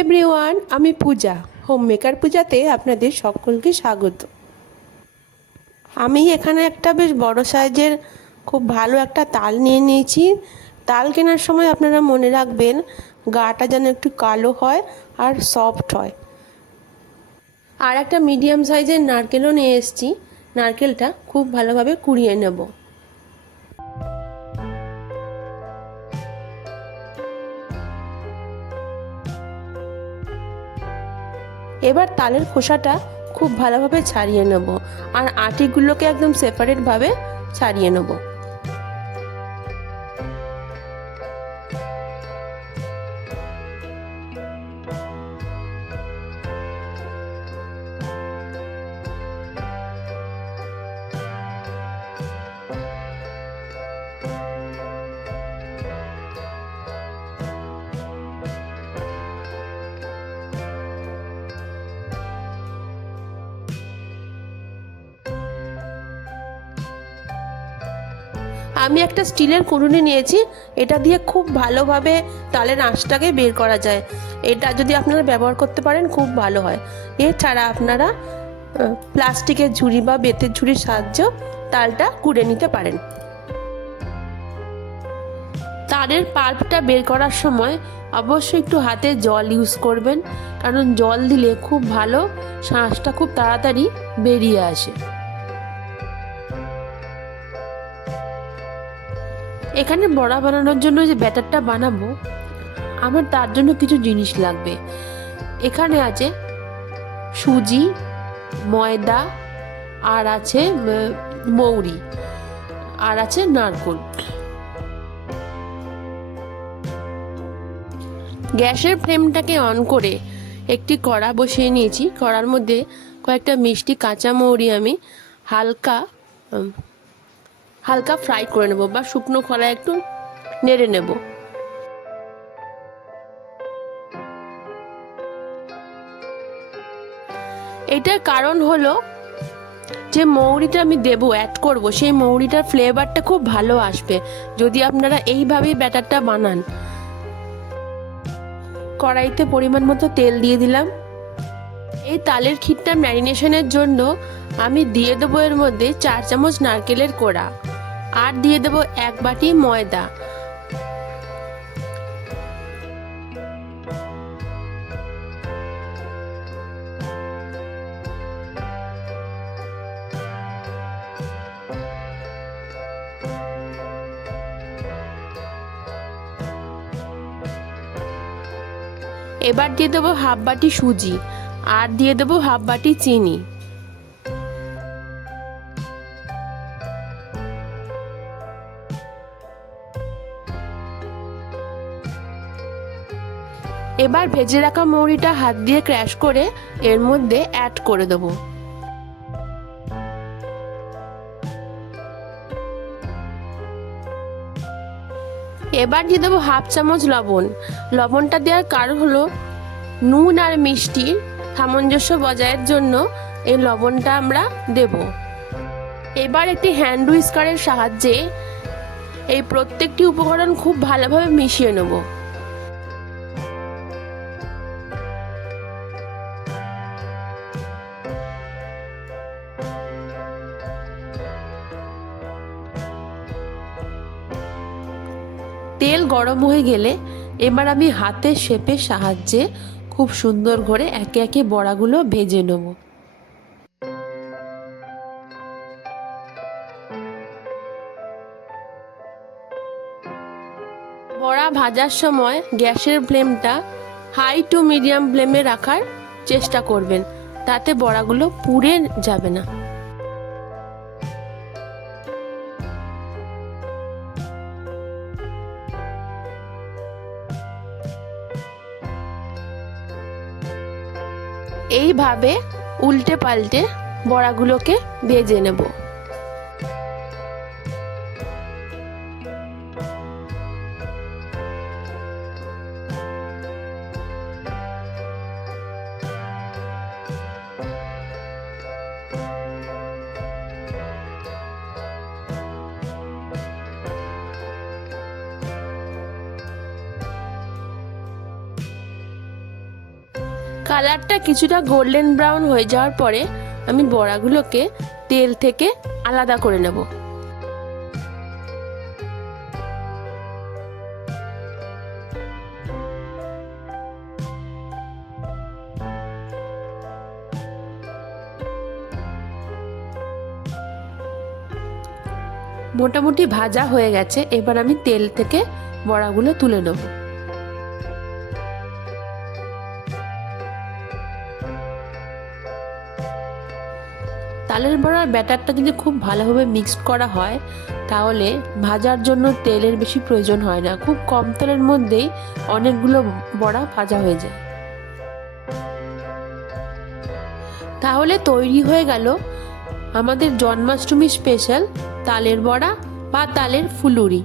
Everyone আমি পূজা home maker পূজাতে আপনাদের সকলকে স্বাগত। আমি এখানে একটা বেশ বড় সাইজের খুব ভালো একটা তাল নিয়ে নিয়েছি। তাল কেনার সময় আপনারা মনে রাখবেন, গাটা যেন একটু কালো হয় আর সফট হয়। আর একটা মিডিয়াম সাইজের নারকেলও নিয়ে এসেছি। নারকেলটা খুব ভালোভাবে কুড়িয়ে নেব। এবার তালের খোসাটা খুব ভালোভাবে ছাড়িয়ে নেব। আর আটিগুলোকে একদম সেপারেটভাবে ছাড়িয়ে নেব। আমি একটা স্টিলের কুড়ুনি নিয়েছি, এটা দিয়ে খুব ভালোভাবে তালের আঁশটাকে বের করা যায়। এটা যদি আপনারা ব্যবহার করতে পারেন, খুব ভালো হয়। এছাড়া আপনারা প্লাস্টিকের ঝুড়ি বা বেতের ঝুড়ির সাহায্য তালটা কুড়ে নিতে পারেন। তারের পাল্পটা বের করার সময় অবশ্যই একটু হাতে জল ইউজ করবেন, কারণ জল দিলে খুব ভালো, শাঁসটা খুব তাড়াতাড়ি বেরিয়ে আসে। এখানে বড়া বানানোর জন্য যে ব্যাটারটা বানাবো, আমার তার জন্য কিছু জিনিস লাগবে। এখানে আছে সুজি, ময়দা, আর আছে মৌরি, আর আছে নারকোল। গ্যাসের ফ্লেমটাকে অন করে একটি কড়া বসিয়ে নিয়েছি। কড়ার মধ্যে কয়েকটা মিষ্টি কাঁচা মৌরি আমি হালকা হালকা ফ্রাই করে নেব বা শুকনো খোলায় একটু নেড়ে নেব। এটার কারণ হলো যে মৌরিটা আমি দেবো অ্যাড করব, সেই মৌরিটার ফ্লেভারটা খুব ভালো আসবে। যদি আপনারা এইভাবেই ব্যাটারটা বানান। কড়াইতে পরিমাণ মতো তেল দিয়ে দিলাম। এই তালের ক্ষীরটা ম্যারিনেশনের জন্য আমি দিয়ে দেবো এর মধ্যে চার চামচ নারকেলের কোড়া আর দিয়ে দেবো এক বাটি ময়দা। এবার দিয়ে দেবো হাফ বাটি সুজি আর দিয়ে দেবো হাফ বাটি চিনি। এবার ভেজে রাখা মৌরিটা হাত দিয়ে ক্র্যাশ করে এর মধ্যে অ্যাড করে দেবো। এবার দিয়ে দেবো হাফ চামচ লবণ। লবণটা দেওয়ার কারণ হলো নুন আর মিষ্টির সামঞ্জস্য বজায়ের জন্য এই লবণটা আমরা দেব। এবার একটি হ্যান্ড হুইস্কারের সাহায্যে এই প্রত্যেকটি উপকরণ খুব ভালোভাবে মিশিয়ে নেব। তেল গরম হয়ে গেলে এবার আমি হাতের শেপের সাহায্যে খুব সুন্দর করে একে একে বড়াগুলো ভেজে নেব। বড়া ভাজার সময় গ্যাসের ফ্লেমটা হাই টু মিডিয়াম ফ্লেমে রাখার চেষ্টা করবেন, তাতে বড়াগুলো পুড়ে যাবে না। এইভাবে উল্টে পাল্টে বড়াগুলোকে ভেজে নেব। কালারটা কিছুটা গোল্ডেন ব্রাউন হয়ে যাওয়ার পরে আমি বড়াগুলোকে তেল থেকে আলাদা করে নেব। মোটামুটি ভাজা হয়ে গেছে, এবার আমি তেল থেকে বড়াগুলো তুলে নেব। তালের বড়ার ব্যাটারটা যদি খুব ভালোভাবে মিক্সড করা হয়, তাহলে ভাজার জন্য তেলের বেশি প্রয়োজন হয় না। খুব কম তেলের মধ্যেই অনেকগুলো বড়া ভাজা হয়ে যায়। তাহলে তৈরি হয়ে গেল আমাদের জন্মাষ্টমী স্পেশাল তালের বড়া বা তালের ফুলুরি।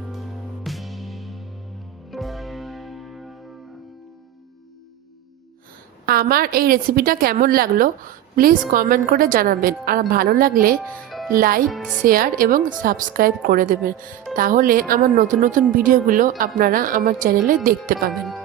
আমার এই রেসিপিটা কেমন লাগল? প্লিজ কমেন্ট করে জানাবেন। আর ভালো লাগলে লাইক শেয়ার এবং সাবস্ক্রাইব করে দেবেন। তাহলে আমার নতুন নতুন ভিডিওগুলো আপনারা আমার চ্যানেলে দেখতে পাবেন।